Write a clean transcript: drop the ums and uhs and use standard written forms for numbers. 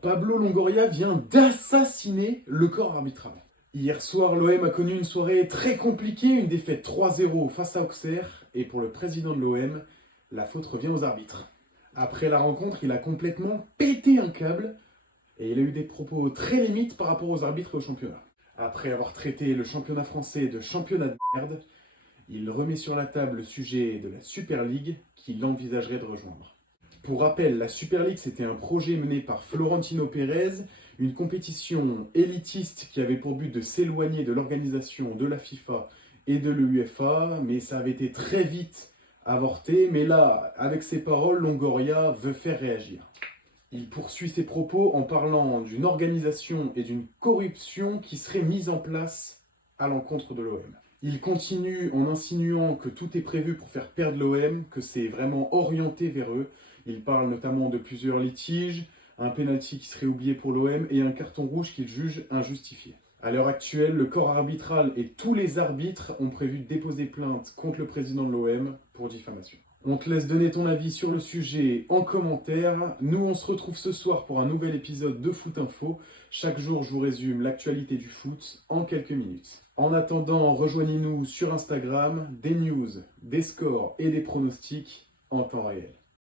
Pablo Longoria vient d'assassiner le corps arbitral. Hier soir, l'OM a connu une soirée très compliquée, une défaite 3-0 face à Auxerre, et pour le président de l'OM, la faute revient aux arbitres. Après la rencontre, il a complètement pété un câble, et il a eu des propos très limites par rapport aux arbitres et au championnat. Après avoir traité le championnat français de championnat de merde, il remet sur la table le sujet de la Super League qu'il envisagerait de rejoindre. Pour rappel, la Super League, c'était un projet mené par Florentino Pérez, une compétition élitiste qui avait pour but de s'éloigner de l'organisation de la FIFA et de l'UEFA, mais ça avait été très vite avorté. Mais là, avec ses paroles, Longoria veut faire réagir. Il poursuit ses propos en parlant d'une organisation et d'une corruption qui serait mise en place à l'encontre de l'OM. Il continue en insinuant que tout est prévu pour faire perdre l'OM, que c'est vraiment orienté vers eux. Il parle notamment de plusieurs litiges, un pénalty qui serait oublié pour l'OM et un carton rouge qu'il juge injustifié. À l'heure actuelle, le corps arbitral et tous les arbitres ont prévu de déposer plainte contre le président de l'OM pour diffamation. On te laisse donner ton avis sur le sujet en commentaire. Nous, on se retrouve ce soir pour un nouvel épisode de Foot Info. Chaque jour, je vous résume l'actualité du foot en quelques minutes. En attendant, rejoignez-nous sur Instagram, des news, des scores et des pronostics en temps réel.